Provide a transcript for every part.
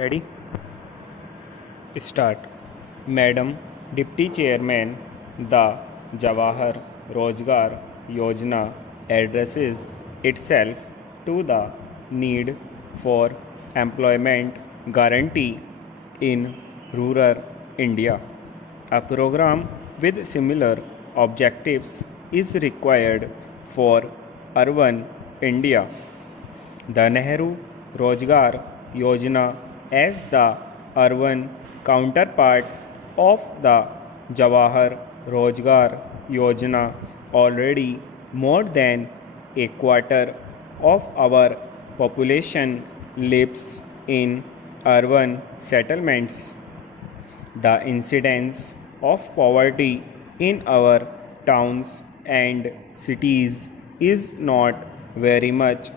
Ready? Start. Madam Deputy Chairman, the Jawahar Rozgar Yojana addresses itself to the need for employment guarantee in rural India. A program with similar objectives is required for urban India. The Nehru Rozgar Yojana as the urban counterpart of the Jawahar Rozgar Yojana. Already more than a quarter of our population lives in urban settlements. The incidence of poverty in our towns and cities is not very much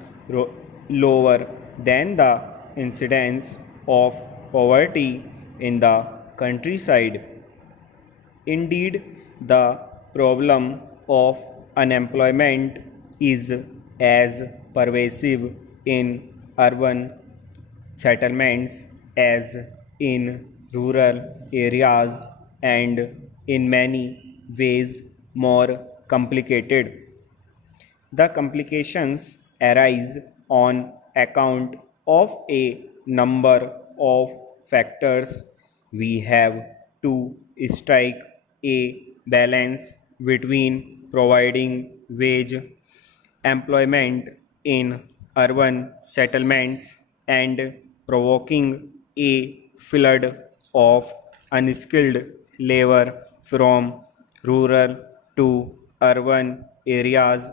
lower than the incidence of poverty in the countryside. Indeed, the problem of unemployment is as pervasive in urban settlements as in rural areas, and in many ways more complicated. The complications arise on account of a number of factors. We have to strike a balance between providing wage employment in urban settlements and provoking a flood of unskilled labor from rural to urban areas.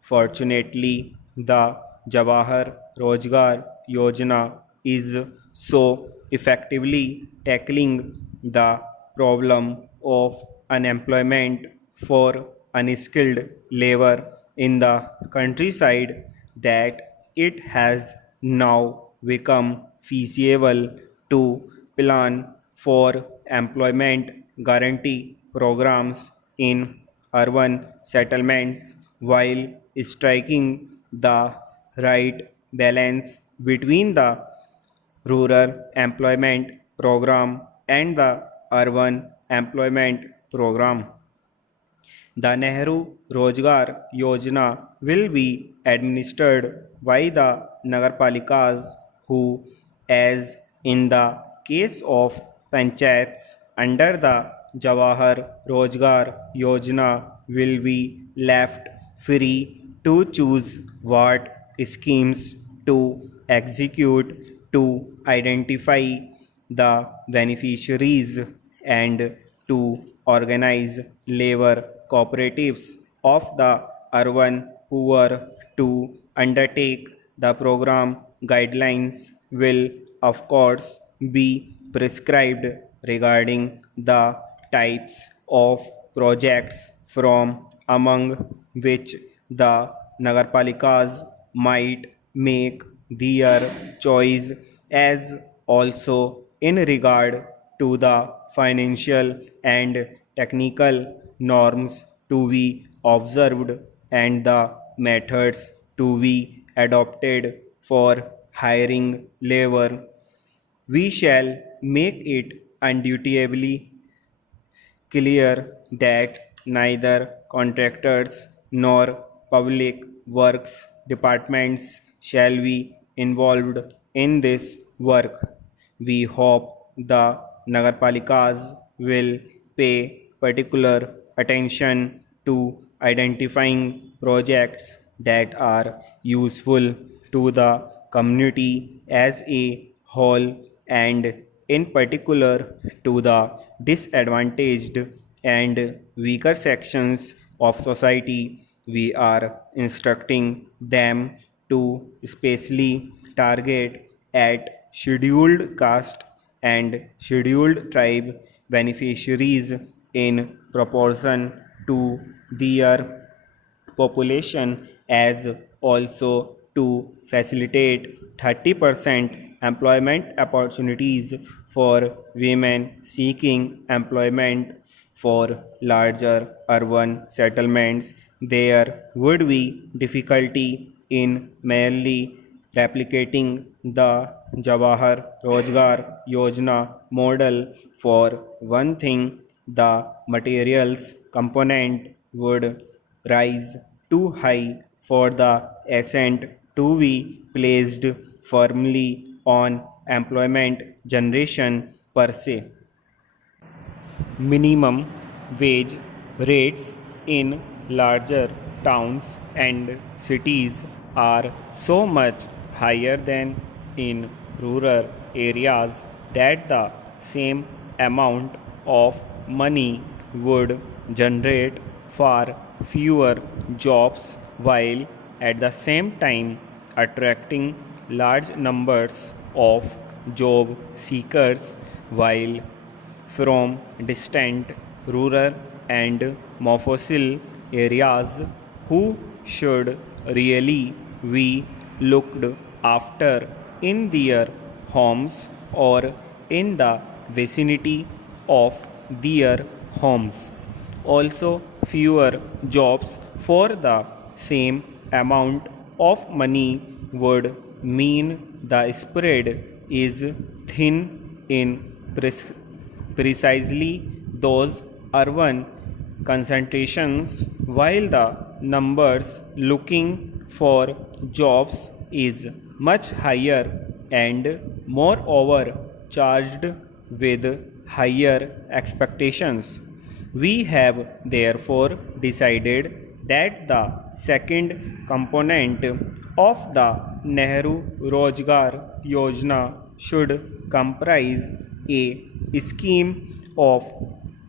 Fortunately, the Jawahar Rozgar Yojana is so effectively tackling the problem of unemployment for unskilled labor in the countryside that it has now become feasible to plan for employment guarantee programs in urban settlements while striking the right balance between the rural employment program and the urban employment program. The Nehru Rozgar Yojana will be administered by the Nagarpalikas who, as in the case of panchayats under the Jawahar Rozgar Yojana, will be left free to choose what schemes to execute, to identify the beneficiaries, and to organize labor cooperatives of the urban poor to undertake the program. Guidelines will of course be prescribed regarding the types of projects, from among which the nagarpalikas might make their choice, as also in regard to the financial and technical norms to be observed and the methods to be adopted for hiring labor. We shall make it undubitably clear that neither contractors nor public works departments shall be involved in this work. We hope the Nagarpalikas will pay particular attention to identifying projects that are useful to the community as a whole, and in particular to the disadvantaged and weaker sections of society. We are instructing them to especially target at scheduled caste and scheduled tribe beneficiaries in proportion to their population, as also to facilitate 30% employment opportunities for women seeking employment. For larger urban settlements, there would be difficulty in merely replicating the Jawahar Rozgar Yojana model, for one thing, the materials component would rise too high for the ascent to be placed firmly on employment generation per se. Minimum wage rates in larger towns and cities are so much higher than in rural areas that the same amount of money would generate far fewer jobs, while at the same time attracting large numbers of job seekers, while from distant rural and mofussil areas who should really be looked after in their homes or in the vicinity of their homes. Also, fewer jobs for the same amount of money would mean the spread is thin in precisely those urban concentrations, while the numbers looking for jobs is much higher and moreover charged with higher expectations. We have therefore decided that the second component of the Nehru Rozgar Yojana should comprise a scheme of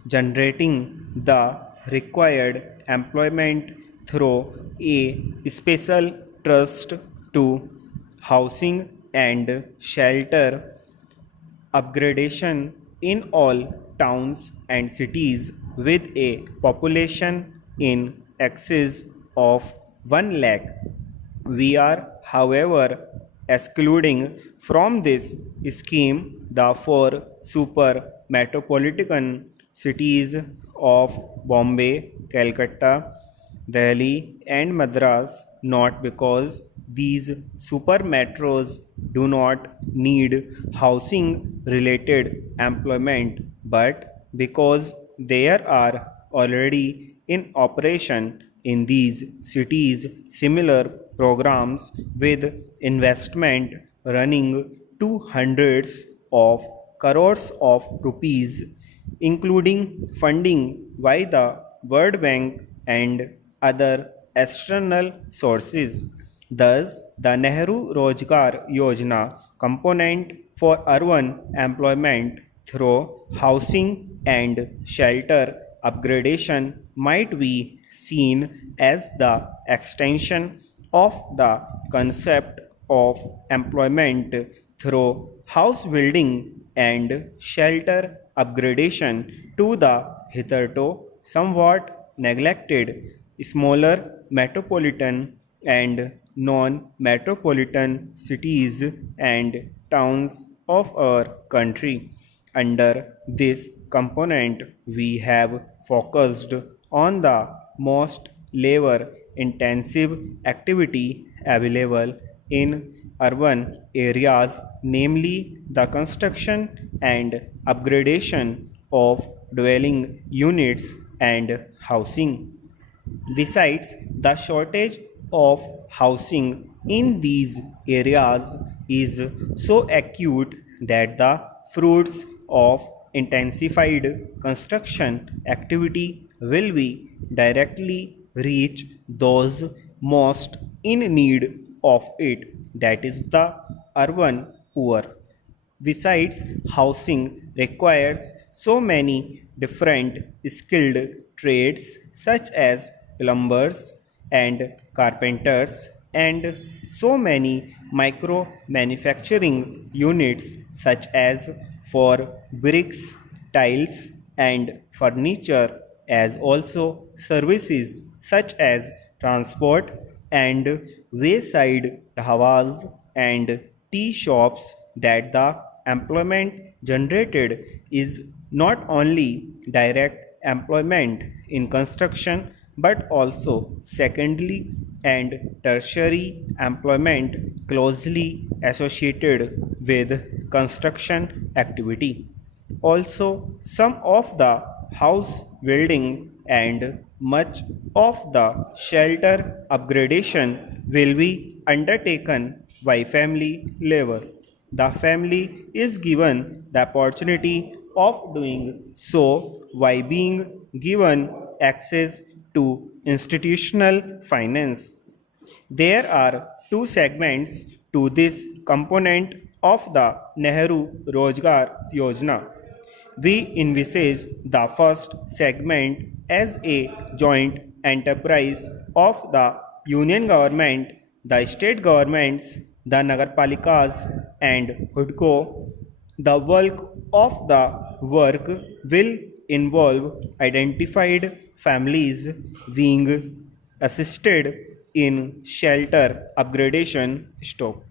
generating the required employment through a special trust to housing and shelter upgradation in all towns and cities with a population in excess of 1 lakh. We are, however, excluding from this scheme the four super metropolitan cities of Bombay, Calcutta, Delhi, and Madras, not because these super metros do not need housing related employment, but because there are already in operation in these cities similar programs with investment running to hundreds of crores of rupees, including funding by the World Bank and other external sources. Thus, the Nehru Rozgar Yojana component for urban employment through housing and shelter upgradation might be seen as the extension of the concept of employment through house building and shelter upgradation to the hitherto somewhat neglected smaller metropolitan and non-metropolitan cities and towns of our country. Under this component, we have focused on the most labor intensive activity available in urban areas, namely the construction and upgradation of dwelling units and housing. Besides, the shortage of housing in these areas is so acute that the fruits of intensified construction activity will be directly reach those most in need of it, that is, the urban poor. Besides, housing requires so many different skilled trades such as plumbers and carpenters, and so many micro manufacturing units such as for bricks, tiles, and furniture, as also services such as transport and wayside dhabas and tea shops, that the employment generated is not only direct employment in construction but also secondary and tertiary employment closely associated with construction activity. Also, some of the house building and much of the shelter upgradation will be undertaken by family labor. The family is given the opportunity of doing so by being given access to institutional finance. There are two segments to this component of the Nehru Rozgar Yojana. We envisage the first segment as a joint enterprise of the union government, the state governments, the nagarpalikas, and HUDCO. The bulk of the work will involve identified families being assisted in shelter upgradation stock.